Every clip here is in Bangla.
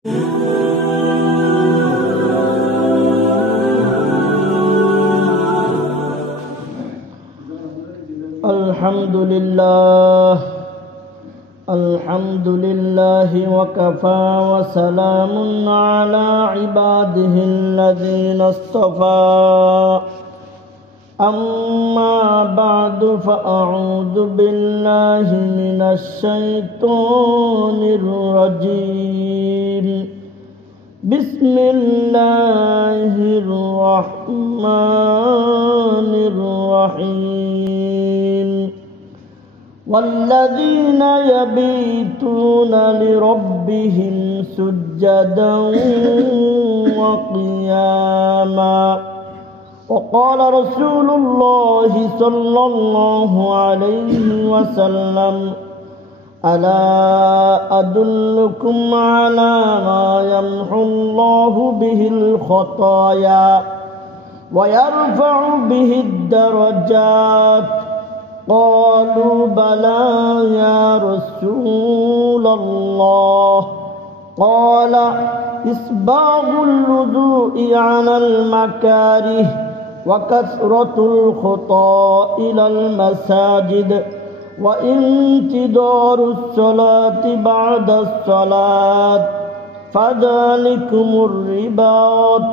Alhamdulillahi wa kafa wa salamun ala ibadihi alladhina istafa. Amma ba'du fa a'udhu billahi minash shaitanir rajim. Bismillahirrahmanirrahim. والذين يبيتون لربهم سجدا وقياما وقال رسول الله صلى الله عليه وسلم ألا أدلكم على ما يمحو الله به الخطايا ويرفع به الدرجات قالوا بلى يا رسول الله قال إسباغ الوضوء على المكاره وكثرة الخطى إلى المساجد وانتظار الصلاة بعد الصلاة فذلكم الرباط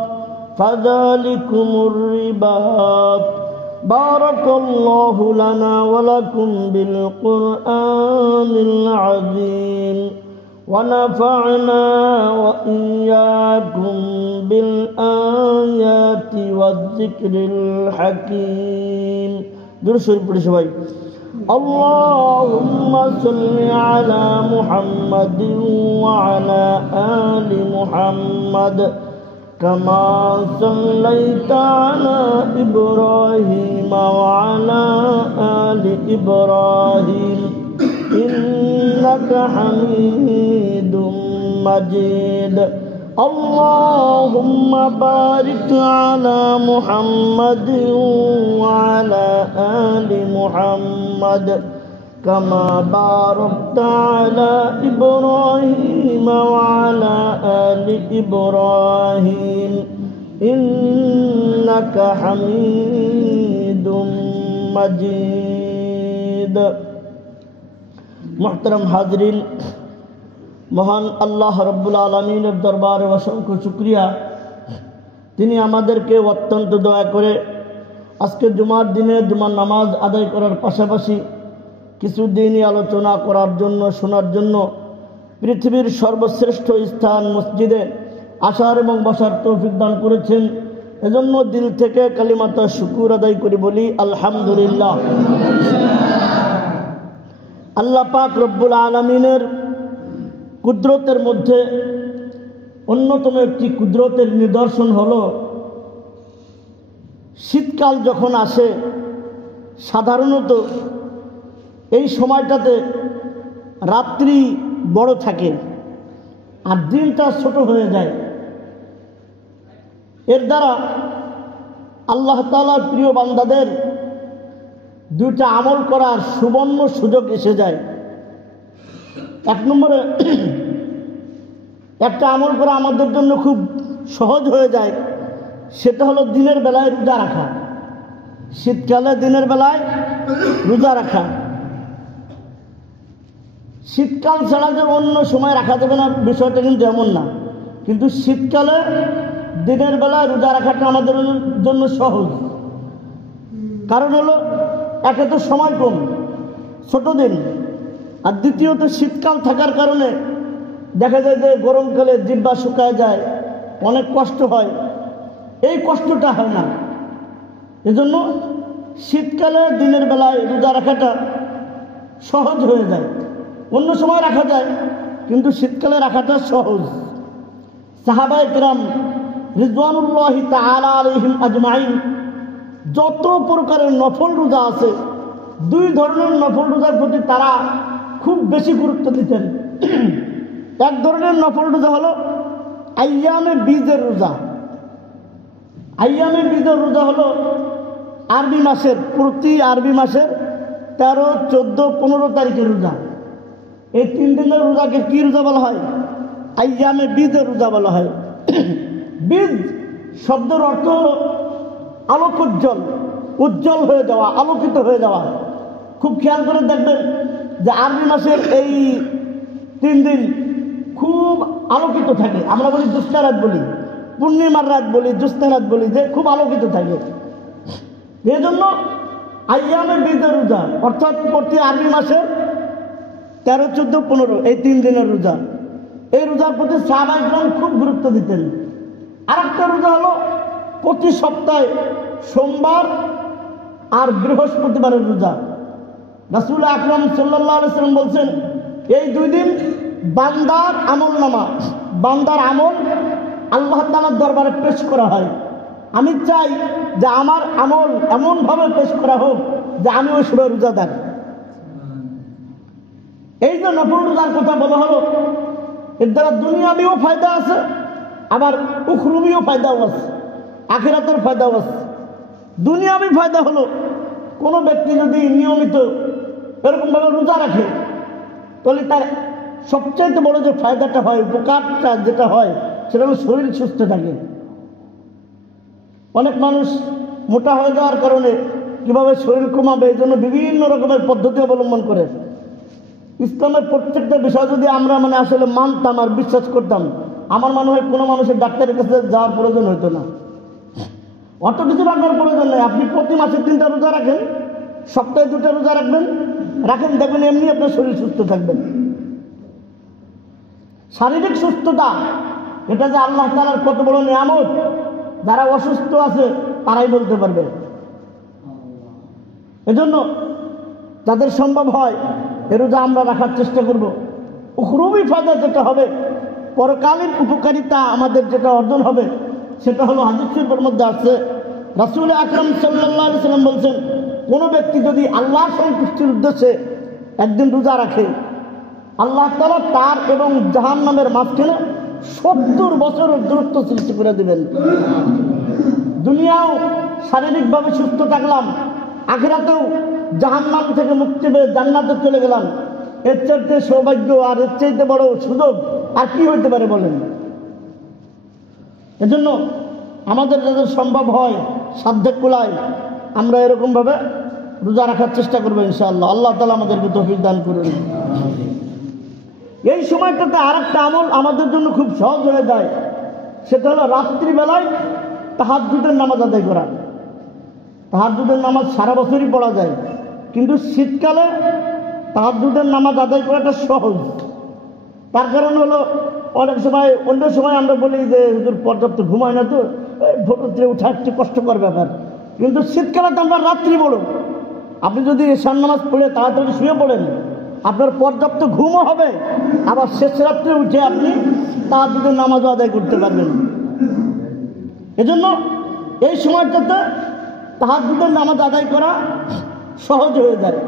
بارك الله لنا ولكم بالقرآن العظيم ونفعنا وإياكم بالآيات والذكر الحكيم. درشوا البرشوي. اللهم صل على محمد وعلى آل محمد كما صليت على إبراهيم وعلى آل إبراهيم إنك حميد مجيد. اللهم بارك على محمد وعلى آل محمد كما باركت على إبراهيم وعلى آل إبراهيم إنك حميد مجيد. محترم حاضرین، মহান আল্লাহ রব্বুল আলামিনের দরবারে অসংখ্য শুকরিয়া। তিনি আমাদেরকে অত্যন্ত দয়া করে আজকে জুমার দিনে জুমার নামাজ আদায় করার পাশাপাশি কিছু দিনই আলোচনা করার জন্য, শোনার জন্য পৃথিবীর সর্বশ্রেষ্ঠ স্থান মসজিদে আসার এবং বসার তৌফিক দান করেছেন। এজন্য দিল থেকে কালিমাতা শুকুর আদায় করি, বলি আলহামদুলিল্লাহ। আল্লাহ পাক রব্বুল আলামিনের কুদরতের মধ্যে অন্যতম একটি কুদরতের নিদর্শন হলো শীতকাল যখন আসে, সাধারণত এই সময়টাতে রাত্রি বড় থাকে আর দিনটা ছোট হয়ে যায়। এর দ্বারা আল্লাহ তাআলার প্রিয় বান্দাদের দুইটা আমল করার সুবর্ণ সুযোগ এসে যায়। এক নম্বরে একটা আমল করা আমাদের জন্য খুব সহজ হয়ে যায়, সেটা হলো দিনের বেলায় রোজা রাখা। শীতকালে দিনের বেলায় রোজা রাখা। শীতকাল ছাড়া যে অন্য সময় রাখা যাবে না বিষয়টা কিন্তু এমন না, কিন্তু শীতকালে দিনের বেলায় রোজা রাখাটা আমাদের জন্য সহজ। কারণ হলো একে তো সময় কম, ছোট দিন, আর দ্বিতীয়ত শীতকাল থাকার কারণে দেখা যায় যে গরমকালে জিহ্বা শুকায় যায়, অনেক কষ্ট হয়। এই কষ্টটা হয় না, এজন্য শীতকালে দিনের বেলায় রোজা রাখাটা সহজ হয়ে যায়। অন্য সময় রাখা যায়, কিন্তু শীতকালে রাখাটা সহজ। সাহাবায়ে কিরাম রিজওয়ানুল্লাহি তাআলা আলাইহিম আজমাইন যত প্রকারের নফল রোজা আছে, দুই ধরনের নফল রোজার প্রতি তারা খুব বেশি গুরুত্ব দিতেন। এক ধরনের নফল রোজা হলো আইয়ামে বীজের রোজা। আইয়ামে বীজের রোজা হলো আরবি মাসের, প্রতি আরবি মাসের 13, 14, 15 তারিখের রোজা। এই 3 দিনের রোজাকে কি রোজা বলা হয়? আইয়ামে বীজের রোজা বলা হয়। বীজ শব্দের অর্থ হলো আলোক উজ্জ্বল, উজ্জ্বল হয়ে যাওয়া, আলোকিত হয়ে যাওয়া। খুব খেয়াল করে দেখবেন যে আরবি মাসের এই 3 দিন খুব আলোকিত থাকে। আমরা বলি জ্যোৎস্না রাত বলি, পূর্ণিমার রাত বলি, জ্যোৎস্না রাত বলি, যে খুব আলোকিত থাকে। এই জন্য আইয়ামে বীজের রোজা, অর্থাৎ প্রতি আরবি মাসের 13, 14, 15 এই 3 দিনের রোজা। এই রোজার প্রতি সাহাবায়ে কেরাম খুব গুরুত্ব দিতেন। আরেকটা রোজা হলো প্রতি সপ্তাহে সোমবার আর বৃহস্পতিবারের রোজা। রাসূল আকরাম সাল্লাল্লাহু আলাইহি ওয়াসাল্লাম বলছেন, এই 2 দিন বান্দার আমলনামা, বান্দার আমল আল্লাহ তাআলার দরবারে পেশ করা হয়। আমি চাই যে আমার আমল এমনভাবে পেশ করা হোক যে আমি ওই সময় রোজাদার। এই যে নফল রোজার কথা বলা হলো, এর দ্বারা দুনিয়াবিও ফায়দা আছে, আবার উখরুবিও ফায়দাও আছে, আখিরাতের ফায়দাও আছে। দুনিয়াবি ফায়দা হলো কোনো ব্যক্তি যদি নিয়মিত এরকমভাবে রোজা রাখে, তাহলে তার সবচাইতে বড় যে ফায়দাটা হয়, উপকারটা যেটা হয়, সেটা হলো শরীর সুস্থ থাকে। অনেক মানুষ মোটা হয়ে যাওয়ার কারণে কীভাবে শরীর কমাবে এই জন্য বিভিন্ন রকমের পদ্ধতি অবলম্বন করে। ইসলামের প্রত্যেকটা বিষয় যদি আমরা আসলে মানতাম আর বিশ্বাস করতাম, আমার মনে হয় কোনো মানুষের ডাক্তারের কাছে যাওয়ার প্রয়োজন হতো না। অত কিছু রাখার প্রয়োজন নেই। আপনি প্রতি মাসে 3টা রোজা রাখেন, সপ্তাহে 2টা রোজা রাখবেন, দেখবেন এমনি আপনার শরীর সুস্থ থাকবেন। শারীরিক সুস্থতা এটা যে আল্লাহ তাআলার কত বড় নিয়ামত, যারা অসুস্থ আছে তারাই বলতে পারবে। এজন্য যাদের সম্ভব হয় এ রোজা আমরা রাখার চেষ্টা করব। উখরুবি ফায়দা যেটা হবে, পরকালীন উপকারিতা আমাদের যেটা অর্জন হবে, সেটা হলো হাদিস শরীফের মধ্যে আছে। রাসূল আকরাম সাল্লাল্লাহু আলাইহি ওয়াসাল্লাম বলছেন, কোনো ব্যক্তি যদি আল্লাহর সন্তুষ্টির উদ্দেশ্যে একদিন রোজা রাখে, আল্লাহ তাআলা তার এবং জাহান্নামের মাঝখানে 70 বছরের দূরত্ব সৃষ্টি করে দেবেন। দুনিয়াও শারীরিকভাবে সুস্থ থাকলাম, আখিরাতেও জাহান্নাম থেকে মুক্তি পেয়ে জান্নাতে চলে গেলাম। এর চাইতে সৌভাগ্য আর এর চাইতে বড় সুযোগ আর কি হইতে পারে বলেন? এজন্য আমাদের যাদের সম্ভব হয়, সাধ্যে কুলায়, আমরা এরকমভাবে রোজা রাখার চেষ্টা করবো ইনশাআল্লাহ। আল্লাহ তাআলা আমাদেরকে তৌফিক দান করুন। এই সময়টাতে আরেকটা আমল আমাদের জন্য খুব সহজ হয়ে যায়, সেটা হলো রাত্রিবেলায় তাহাজ্জুদের নামাজ আদায় করা। তাহাজ্জুদের নামাজ সারা বছরই পড়া যায়, কিন্তু শীতকালে তাহাজ্জুদের নামাজ আদায় করাটা সহজ। তার কারণ হলো অনেক সময় অন্য সময় আমরা বলি যে হুজুর পর্যাপ্ত ঘুমায় না, তো ভোরে উঠা একটু কষ্টকর ব্যাপার। কিন্তু শীতকালে তো আমরা রাত্রি পড়ো। আপনি যদি ঈশার নামাজ পড়ে তাড়াতাড়ি শুয়ে পড়েন, আপনার পর্যাপ্ত ঘুমও হবে, আবার শেষ রাত্রে উঠে আপনি তাহাজ্জুদের নামাজও আদায় করতে পারবেন। এজন্য এই সময়টাতে তাহাজ্জুদের নামাজ আদায় করা সহজ হয়ে যায়।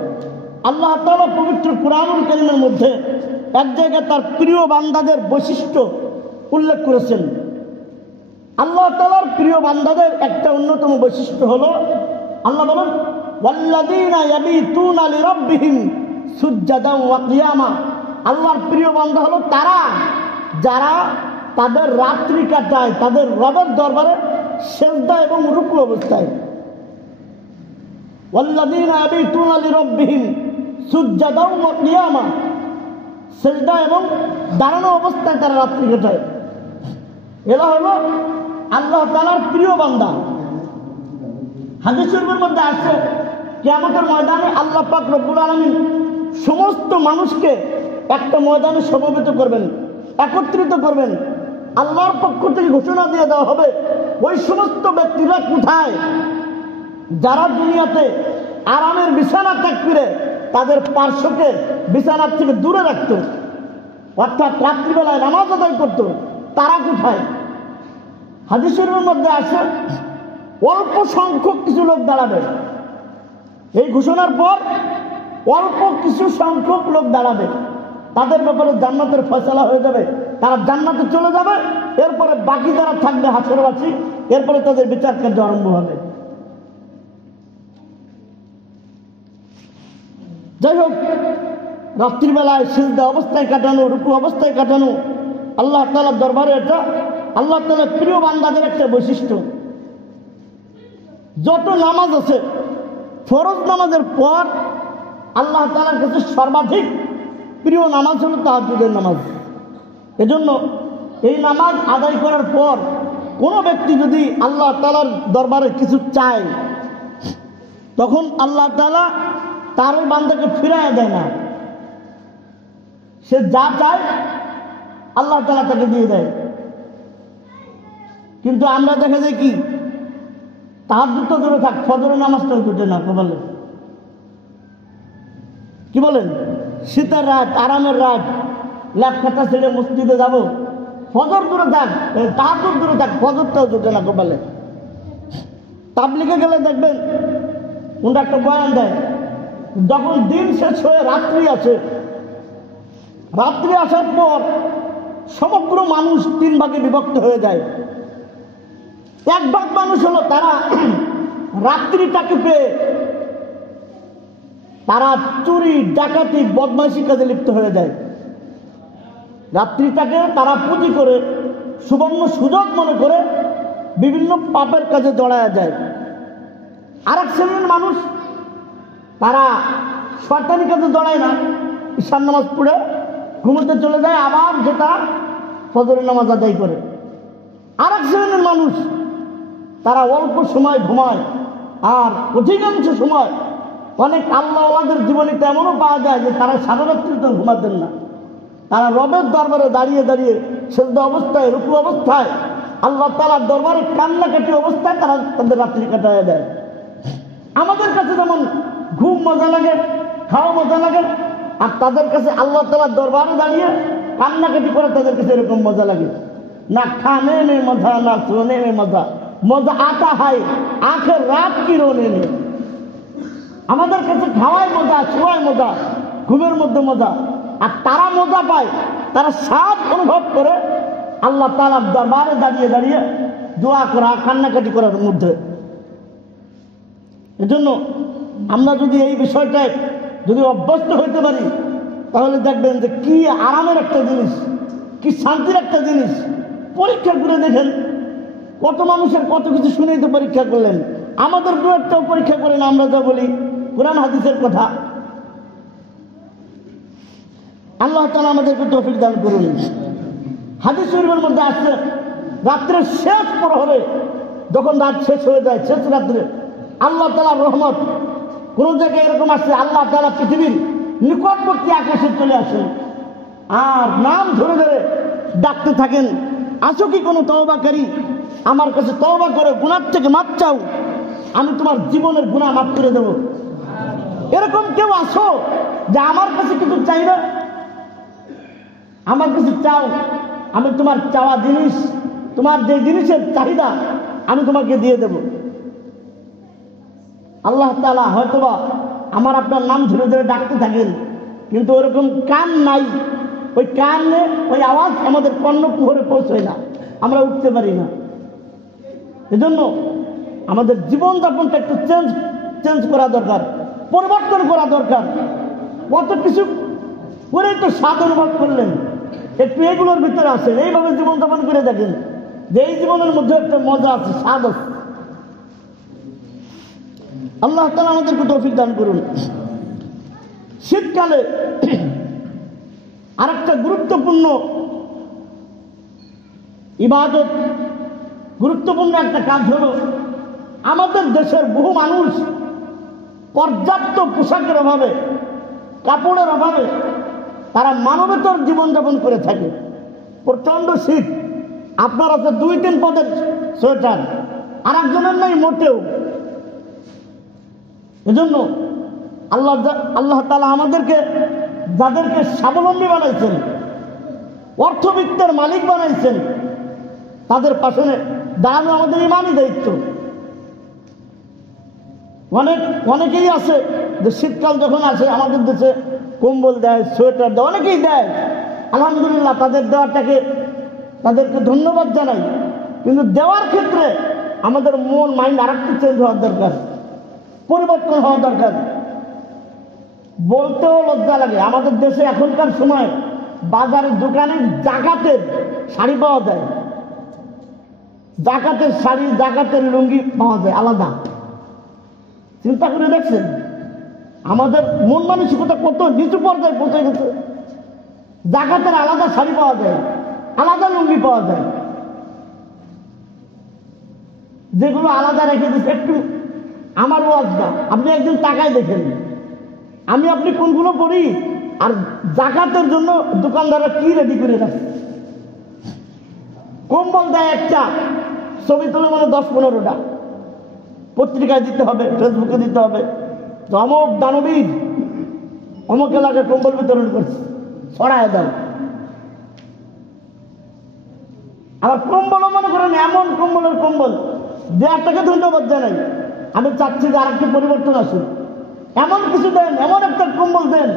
আল্লাহ তাআলা পবিত্র কুরআনুল কারীমের মধ্যে এক জায়গায় তার প্রিয় বান্দাদের বৈশিষ্ট্য উল্লেখ করেছেন। আল্লাহ তাআলার প্রিয় বান্দাদের একটা অন্যতম বৈশিষ্ট্য হলো, আল্লাহ বলেন, ওয়াল্লাযীনা ইয়াবিতুনা লিরাব্বিহিম সুজ্জাদান ওয়া কিয়ামা। আল্লাহর প্রিয় বান্দা হলো তারা যারা তাদের রাত্রি কাটায় তাদের রবের দরবারে সিজদা এবং রুকু অবস্থায়। ওয়াল্লাযীনা ইয়াবিতুনা লিরাব্বিহিম সুজ্জাদান ওয়া কিয়ামা, সিজদা এবং দাঁড়ানো অবস্থায় তারা রাত্রি কাটায়। এরা হলো আল্লাহ তাআলার প্রিয় বান্দা। হাদিস শরীফের মধ্যে আছে, কিয়ামতের ময়দানে আল্লাহ পাক রব্বুল আলামিন সমস্ত মানুষকে একটা ময়দানে সমবেত করবেন, একত্রিত করবেন। আল্লাহর পক্ষ থেকে ঘোষণা দিয়ে দেওয়া হবে, ওই সমস্ত ব্যক্তিরা কোথায় যারা দুনিয়াতে আরামের বিছানা ত্যাগ করে তাদের পার্শ্বকে বিছানার থেকে দূরে রাখত, অর্থাৎ রাত্রিবেলায় নামাজ আদায় করত, তারা কোথায়? হাদিস শরীফের মধ্যে আছে, অল্প সংখ্যক কিছু লোক দাঁড়াবে। এই ঘোষণার পর অল্প কিছু সংখ্যক লোক দাঁড়াবে, তাদের ব্যাপারে জান্নাতের ফয়সালা হয়ে যাবে, তারা জান্নাতে চলে যাবে। এরপরে বাকি যারা থাকবে হাসরবাসী, এরপরে তাদের বিচার কার্য আরম্ভ হবে। যাই হোক, রাত্রিবেলায় সিজদা অবস্থায় কাটানো, রুকু অবস্থায় কাটানো আল্লাহ তাআলার দরবারে এটা আল্লাহ তাআলার প্রিয় বান্দাদের একটা বৈশিষ্ট্য। যত নামাজ আছে ফরজ নামাজের পর আল্লাহ তাআলার কাছে সর্বাধিক প্রিয় নামাজ হলো তাহাজ্জুদের নামাজ। এজন্য এই নামাজ আদায় করার পর কোনো ব্যক্তি যদি আল্লাহ তাআলার দরবারে কিছু চায়, তখন আল্লাহ তাআলা তার ওই বান্দাকে ফিরাইয়া দেয় না। সে যা চায় আল্লাহ তাআলা তাকে দিয়ে দেয়। কিন্তু আমরা দেখা যায় কি, তাহাজ্জুদ তো দূরে থাক, ফজরের নামাজটাও জুটে না বলে। কি বলেন? শীতের রাত, আরামের রাত, ল্যাপ খাতা ছেড়ে মসজিদে যাব, ফজর দূরে থাক, তাহাজ্জুদ দূরে থাক, ফজরটাও জুটে না বলে। তাবলিগে গেলে দেখবেন ওটা একটা বয়ান দেয়, যখন দিন শেষ হয়ে রাত্রি আসে, রাত্রি আসার পর সমগ্র মানুষ 3 ভাগে বিভক্ত হয়ে যায়। এক ভাগ মানুষ হলো তারা রাত্রিটাকে পেয়ে তারা চুরি, ডাকাতি, বদমাইশি কাজে লিপ্ত হয়ে যায়। রাত্রিটাকে তারা পুঁজি করে, সুবর্ণ সুযোগ মনে করে বিভিন্ন পাপের কাজে জড়ায়া যায়। আর এক শ্রেণীর মানুষ তারা শয়তানি কাজে জড়ায় না, ঈশার নামাজ পড়ে ঘুমোতে চলে যায়, আবার যেটা ফজরের নামাজ আদায় করে। আর এক শ্রেণীর মানুষ তারা অল্প সময় ঘুমায়, আর অধিকাংশ সময় অনেক আল্লাহওয়ালাদের জীবনে তেমনও পাওয়া যায় যে তারা সারা রাত্রি তো ঘুমাতেন না। তারা রবের দরবারে দাঁড়িয়ে দাঁড়িয়ে সেজদা অবস্থায়, রুকু অবস্থায়, আল্লাহ তাআলার দরবারে কান্নাকাটি অবস্থায় তারা তাদের রাত্রি কাটায় দেয়। আমাদের কাছে যেমন ঘুম মজা লাগে, খাওয়া মজা লাগে, আর তাদের কাছে আল্লাহ তাআলার দরবারে দাঁড়িয়ে কান্নাকাটি করে তাদের কাছে এরকম মজা লাগে। না খানে মে মজা, না সোনে মে মজা, মজা আতা হয় আখের রাত কি রোনে নে। আমাদের কাছে খাওয়ায় মজা, শোয়ায় মজা, ঘুমের মধ্যে মজা, আর তারা মজা পায়, তারা স্বাদ অনুভব করে আল্লাহ তাআলার দরবারে দাঁড়িয়ে দাঁড়িয়ে দোয়া করা, কান্নাকাটি করার মধ্যে। এজন্য আমরা যদি এই বিষয়টায় যদি অভ্যস্ত হইতে পারি, তাহলে দেখবেন যে কি আরামের একটা জিনিস, কি শান্তির একটা জিনিস। পরীক্ষা করে দেখেন, কত মানুষের কত কিছু শুনেই তো পরীক্ষা করলেন। আমাদের দু একটাও পরীক্ষা করেন, আমরা যা বলি কোরআন হাদিসের কথা। আল্লাহ তাআলা আমাদেরকে তৌফিক দান করুন। হাদিস শরীফের মধ্যে আসছে, রাত্রের শেষ প্রহরে, যখন রাত শেষ হয়ে যায়, শেষ রাত্রে আল্লাহ তাআলার রহমত। কোন জায়গায় এরকম আসছে, আল্লাহ তাআলা পৃথিবীর নিকটবর্তী আকাশে চলে আসেন আর নাম ধরে ধরে ডাকতে থাকেন, আসো কি কোনো তওবাকারী, আমার কাছে তওবা করে গুনাহ থেকে মাপ চাও, আমি তোমার জীবনের গুনাহ মাফ করে দেব। এরকম কেউ আসো যে আমার কাছে কিছু চাইবে, আমার কাছে চাও, আমি তোমার চাওয়া জিনিস, তোমার যে জিনিসের চাহিদা আমি তোমাকে দিয়ে দেব। আল্লাহ তাআলা হয়তোবা আমার আপনার নাম ধরে ধরে ডাকতে থাকেন, কিন্তু ওরকম কান নাই, ওই কানে ওই আওয়াজ আমাদের কর্ণকুহরে পৌঁছয় না, আমরা উঠতে পারি না। এজন্য আমাদের জীবনযাপনটা একটু চেঞ্জ করা দরকার, পরিবর্তন করা দরকার। কত কিছু করেই তো স্বাদ অনুভব করলেন, একটু এগুলোর ভিতরে আসেন, এইভাবে জীবনযাপন করে দেখেন যে এই জীবনের মধ্যে একটা মজা আছে, স্বাদ আছে। আল্লাহ তাআলা আমাদেরকে তৌফিক দান করুন। শীতকালে আরেকটা গুরুত্বপূর্ণ ইবাদত, গুরুত্বপূর্ণ একটা কাজ হলো, আমাদের দেশের বহু মানুষ পর্যাপ্ত পোশাকের অভাবে, কাপড়ের অভাবে তারা মানবেতর জীবনযাপন করে থাকে। প্রচণ্ড শীত, আপনার আছে 2-3 পদের সোয়েটার, আর একজনের নাই মোটেও। এজন্য আল্লাহ তাআলা আমাদেরকে, যাদেরকে স্বাবলম্বী বানাইছেন, অর্থবিত্তের মালিক বানাইছেন, তাদের পাশে দাঁড়ানো আমাদের ইমানি দায়িত্ব। অনেকেই আছে যে শীতকাল যখন আসে আমাদের দেশে কম্বল দেয়, সোয়েটার দেয়, অনেকেই দেয়, আলহামদুলিল্লাহ, তাদের দেওয়াটাকে তাদেরকে ধন্যবাদ জানাই। কিন্তু দেওয়ার ক্ষেত্রে আমাদের মন মাইন্ড আরেকটু চেঞ্জ হওয়ার দরকার, পরিবর্তন হওয়া দরকার। বলতেও লজ্জা লাগে, আমাদের দেশে এখনকার সময় বাজারের দোকানে জাকাতের শাড়ি পাওয়া যায়, জাকাতের শাড়ি, জাকাতের লুঙ্গি পাওয়া যায় আলাদা। চিন্তা করে দেখছেন আমাদের মন মানসিকতা কত নিচু পর্যায়ে পৌঁছে গেছে। জাকাতের আলাদা শাড়ি পাওয়া যায়, আলাদা লুঙ্গি পাওয়া যায়, যেগুলো আলাদা রেখে দিচ্ছে। একটু আমার ওয়াজটা আপনি একদিন তাকায় দেখেন, আমি আপনি কোনগুলো পড়ি আর জাকাতের জন্য দোকানদাররা কি রেডি করে রাখে। কম্বল দেয় একটা, ছবি তুলে মানে 10-15টা, পত্রিকায় দিতে হবে, ফেসবুকে দিতে হবে, তো অমুক দানবীর অমুক এলাকায় কম্বল বিতরণ করছে, ছড়ায় দাও। আবার কম্বলও মনে করেন এমন কম্বলের কম্বল যে আপনাকে ধন্যবাদ জানাই, আমি চাচ্ছি যে আরেকটু পরিবর্তন আসুন। এমন কিছু দেন, এমন একটা কম্বল দেন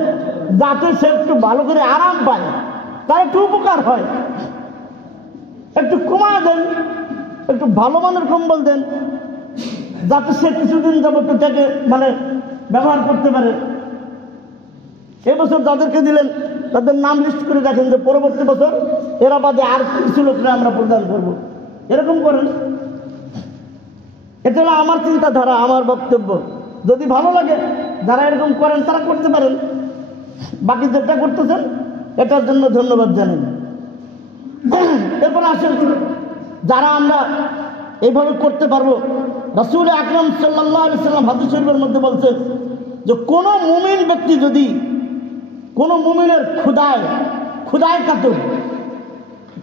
যাতে সে একটু ভালো করে আরাম পায়, তার একটু উপকার হয়। একটু কমায় দেন, একটু ভালো মানের কম্বল দেন যাতে সে কিছুদিন যাবত থেকে মানে ব্যবহার করতে পারে। এবছর যাদেরকে দিলেন তাদের নাম লিস্ট করে রাখেন যে পরবর্তী বছর এরা বাদে আর কিছু লোকরা আমরা প্রদান করব, এরকম করেন। এটা হলো আমার চিন্তাধারা, আমার বক্তব্য। যদি ভালো লাগে যারা এরকম করেন তারা করতে পারেন, বাকি যেটা করতেছেন এটার জন্য ধন্যবাদ জানেন। এরপর আসেন যারা আমরা এইভাবে করতে পারবো, রাসূল আকরাম সাল্লাল্লাহু আলাইহি সাল্লাম হাদিস শরীফের মধ্যে বলছেন যে কোন মুমিন ব্যক্তি যদি কোন মুমিনের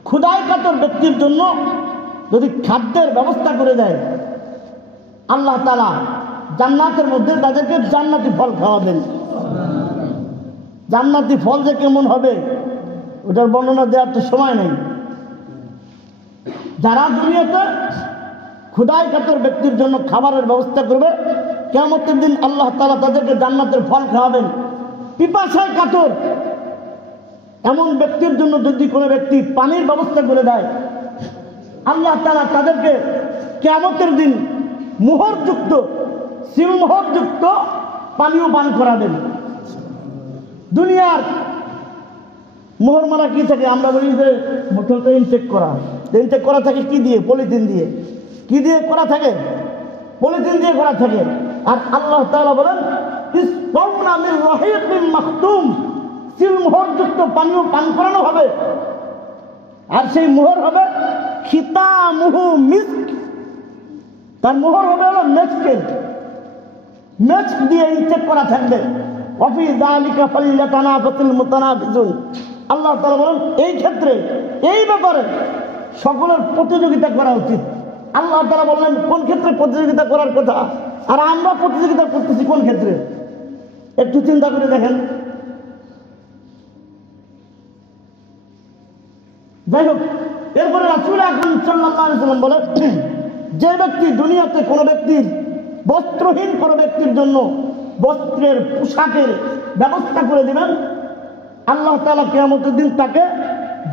ক্ষুধায় কাতর ব্যক্তির জন্য যদি খাদ্যের ব্যবস্থা করে দেয়, আল্লাহ তাআলা জান্নাতের মধ্যে তাদেরকে জান্নাতি ফল খাওয়াবেন। জান্নাতি ফল যে কেমন হবে ওটার বর্ণনা দেওয়ার তো সময় নেই। যারা দুনিয়াতে ক্ষুধায় কাতর ব্যক্তির জন্য খাবারের ব্যবস্থা করবে, কিয়ামতের দিন আল্লাহ তাআলা তাদেরকে জান্নাতের ফল খাওয়াবেন। পিপাসায় কাতর এমন ব্যক্তির জন্য যদি কোনো ব্যক্তি পানির ব্যবস্থা করে দেয়, আল্লাহ তাআলা তাদেরকে কিয়ামতের দিন মোহরযুক্ত, সিলমোহরযুক্ত পানীয় পান করাবেন। দুনিয়ার মোহর মারা কি থাকে? আমরা বলি যে মোটরটা ইনটেক করা থাকে কি দিয়ে? পলিথিন দিয়ে। কি দিয়ে করা থাকে? পলিথিন দিয়ে করা থাকে। আর আল্লাহ তাআলা বলেন ইসকাউনা মিন রাহিকিম মাখতুম, সিলমোহরযুক্ত পানীয় পান করানো হবে। আর সেই মোহর হবে খিতামুহু মিস্ক, তার মোহর হবে হলো মেস্ক দিয়ে ইনটেক করা থাকবে। ওয়াফি যালিকা ফালইয়াতানাফাসিল মুতানাফিসুন। আল্লাহ তাআলা বলেন এই ক্ষেত্রে, এই ব্যাপারে সকলের প্রতিযোগিতা করা উচিত। আল্লাহ তাআলা বললেন কোন ক্ষেত্রে প্রতিযোগিতা করার কথা, আর আমরা প্রতিযোগিতা করতেছি কোন ক্ষেত্রে? একটু চিন্তা করে দেখেন। যাই হোক, এরপরে রাসূল আকরাম সাল্লাল্লাহু আলাইহি ওয়াসাল্লাম বলেন যে ব্যক্তি দুনিয়াতে কোনো ব্যক্তির বস্ত্রহীন কোনো ব্যক্তির জন্য বস্ত্রের পোশাকের ব্যবস্থা করে দিবেন, আল্লাহ তাআলা কিয়ামতের দিন তাকে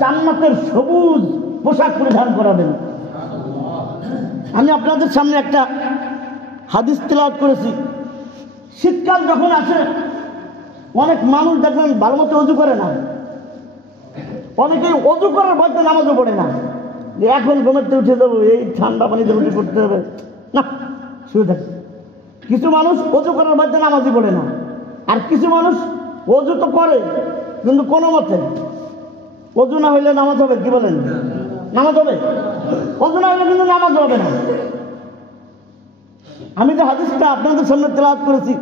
জান্নাতের সবুজ পোশাক পরিধান করাবেন। আমি আপনাদের সামনে একটা হাদিস তেলাওয়াত করেছি। শীতকাল যখন আসে অনেক মানুষ দেখবেন ভালো মতো অজু করে না, অনেকেই অজু করার ভয়তে নামাজও পড়ে না, যে এখন ঘুমাতে উঠে যাবো, এই ঠান্ডা পানিতে উঠে করতে হবে না, শুয়ে থাকে। কিছু মানুষ অজু করার ভয়তে নামাজই পড়ে না, আর কিছু মানুষ অজু তো করে কিন্তু কোনো মতে অজু না হইলে নামাজ হবে। কি বলেন? নামাজ হবে? অজু না হইলে কিন্তু নামাজ হবে না। আমি যে হাদিসটা আপনাদের সামনে তেলাওয়াত করেছি,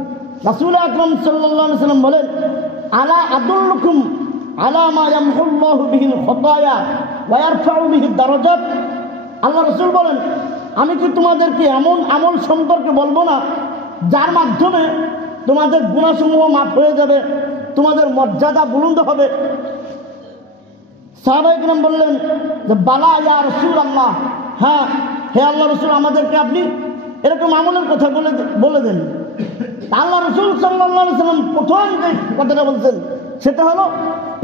রাসূল আকরাম সাল্লাল্লাহু আলাইহি ওয়াসাল্লাম বলেন আলা আদুল্লুকুম আলা মা ইয়ামহুল্লাহু বিহিল খতায়া ওয়া ইয়ারফাউ বিহি দারাজাত। আল্লাহ রাসূল বলেন আমি কি তোমাদেরকে এমন আমল সম্পর্কে বলবো না যার মাধ্যমে তোমাদের গুনাহসমূহ মাফ হয়ে যাবে, তোমাদের মর্যাদা বুলন্দ হবে? সাহাবায়ে কেরাম বললেন যে বালা ইয়া রাসূলুল্লাহ, হ্যাঁ হে আল্লাহ রাসূল, আমাদেরকে আপনি এরকম আমলের কথা বলে দেন। আল্লাহ রাসূল সাল্লাল্লাহু আলাইহি ওয়াসাল্লাম প্রথম যে কথাটা বলছেন সেটা হলো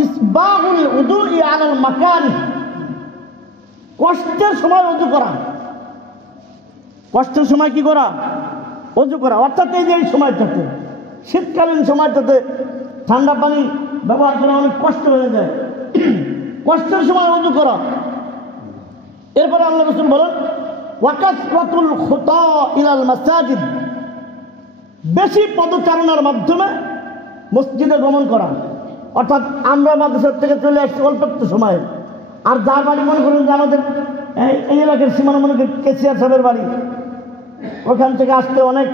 ইসবাহুল উদুই আলাল মাকারিহ, কষ্টের সময় ওযু করা। কষ্টের সময় কি করা? ওযু করা। অর্থাৎ এই যে এই সময়টাতে, শীতকালীন সময়টাতে ঠান্ডা পানি ব্যবহার করা অনেক কষ্ট হয়ে যায়, কষ্টের সময় ওযু করা। এরপরে আল্লাহ রাসূল বলেন ওয়াকাসরাতুল খুতা ইলাল মাসাজিদ, বেশি পদচারণার মাধ্যমে মসজিদে গমন করা। অর্থাৎ আমরা মাদ্রাসা থেকে চলে আসছি অল্প একটু সময়, আর যার বাড়ি মনে করেন যে আমাদের এই এলাকার সীমানা মনে করেন কেসিয়ার সাহেবের বাড়ি, ওখান থেকে আসতে অনেক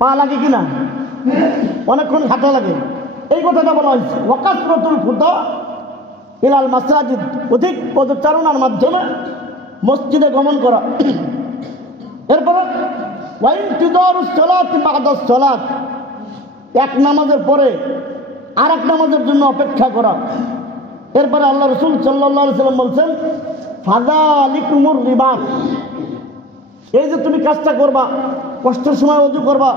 পা লাগে কিনা, অনেকক্ষণ হাঁটা লাগে। এই কথাটা বলা হয়েছে ওয়াকাসরাতুল খুতা ইলাল মাসাজিদ, অধিক পদচারণার মাধ্যমে মসজিদে গমন করা। এরপরে ওয়াইনতিদারুস সালাতি বাদাস সালাত, এক নামাজের পরে আর এক নামাজের জন্য অপেক্ষা করা। এরপরে আল্লাহ রাসূল সাল্লাল্লাহু আলাইহি ওয়াসাল্লাম বলছেন ফাযালিকুমুর রিবাত, এই যে তুমি কাজটা করবা, কষ্টের সময় ওযু করবা,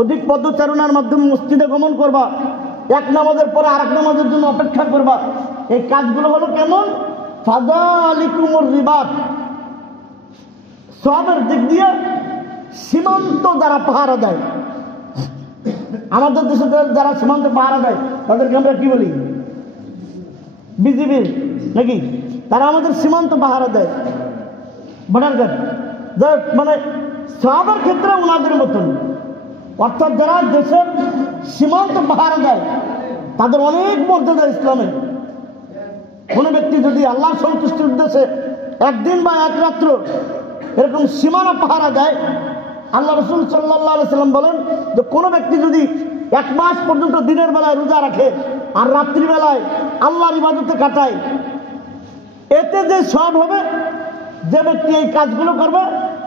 অধিক পদচারণার মাধ্যমে মসজিদে গমন করবা, এক নামাজের পরে আর এক নামাজের জন্য অপেক্ষা করবা, এই কাজগুলো হলো কেমন? ফাযালিকুমুর রিবাত, সওয়াবের দিক দিয়ে সীমান্ত যারা পাহারা দেয়, আমাদের দেশে যারা সীমান্ত পাহারা দেয় তাদেরকে আমরা কি বলি? বিজিবি নাকি? তারা আমাদের সীমান্ত পাহারা দেয়, বর্ডার গার্ড, মানে সওয়াবের ক্ষেত্রে ওনাদের মতন। অর্থাৎ যারা দেশের সীমান্ত পাহারা দেয় তাদের অনেক মর্যাদা ইসলামে। কোনো ব্যক্তি যদি আল্লাহ সন্তুষ্টির উদ্দেশ্যে একদিন বা এক রাত্র এরকম সীমানা পাহারা দেয়, আল্লাহ রাসূল সাল্লাল্লাহু আলাইহি ওয়াসাল্লাম বলেন যে কোনো ব্যক্তি যদি এক মাস পর্যন্ত দিনের বেলায় রোজা রাখে আর রাত্রিবেলায় আল্লাহর ইবাদতে কাটায়, এতে যে সওয়াব হবে, যে ব্যক্তি এই কাজগুলো করবে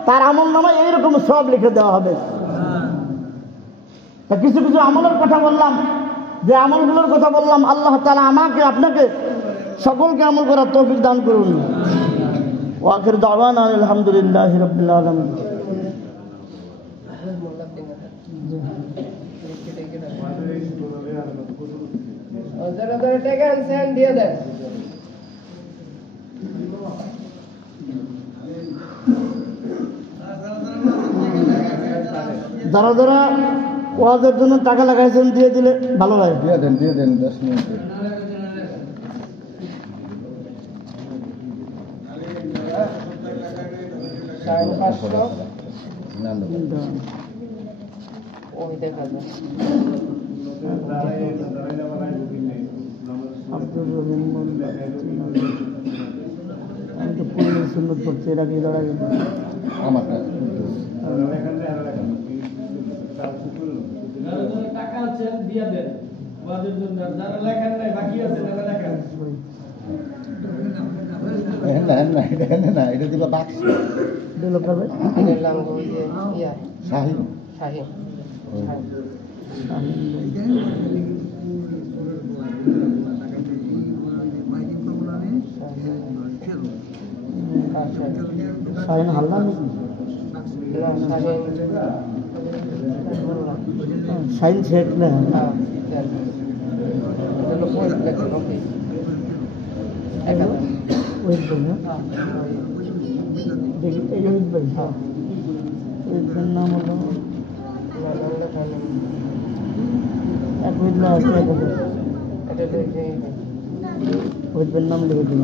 তার আমল নামায় এইরকম সওয়াব লিখে দেওয়া হবে। তা কিছু কিছু আমলের কথা বললাম, যে আমলগুলোর কথা বললাম, আল্লাহ তাআলা আমাকে আপনাকে সকলকে আমল করার তৌফিক দান করুন। ওয়া আখিরু দাওয়ানা আলহামদুলিল্লাহি রাব্বিল আলামিন। যারা যারা ওয়াজের জন্য টাকা লাগাইছেন দিয়ে দিলে ভালো হয়। দিয়ে দেন 10 মিনিট। আব্দুর রহিম আমি তো পুরো সুন্নত করছি, এর আগে দাঁড়াই আমার টাকা আছে দিয়ে দেন ওয়াজের জন্য, যারা লেখেন নাই বাকি আছে তারা লেখেন। না এটা দিবা বাক্স দিল করবে দিলাম ওই যে ইয়া শাহিন শাহিন শাহিন হালদার শাহিন শেখ না দেখি এর নাম হলো ওইটার নাম লিখে দিন।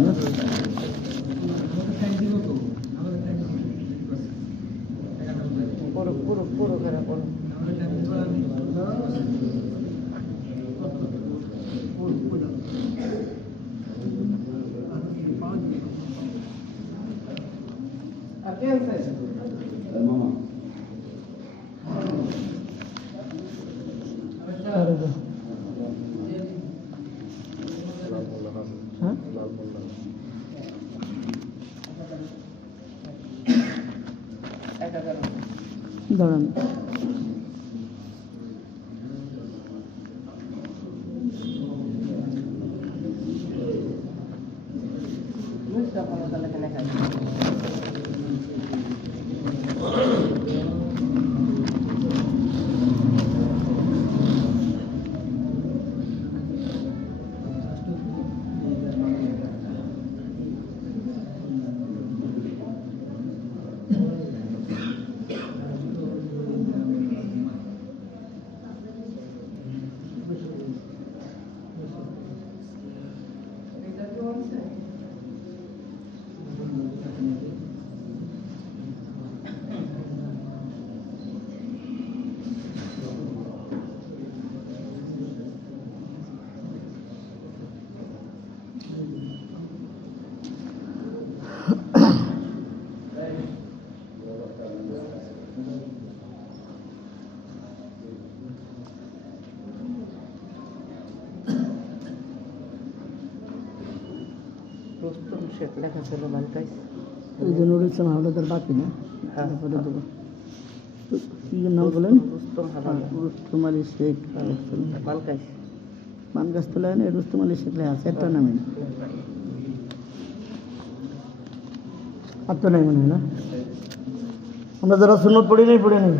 পুরো পুরো পুরো খারাপ পুরো দাঁড়ান রুস্তম শেখ লেখা ছিল বালকাইস। ওই যে নুরুল ইসলাম হাওলাদার বাকি না, তারপরে দেবো। কি নাম বলেন? রুস্তম হাওলাদার। রুস্তম আলী শেখ বালকাইস। মানগাছ তো লেখা নেই, রুস্তম আলী শেখ লেখা আছে, একটা নামে আর তো নাই মনে হয় না। আমরা যারা সুন্নত পড়ি নাই পড়ে নেই।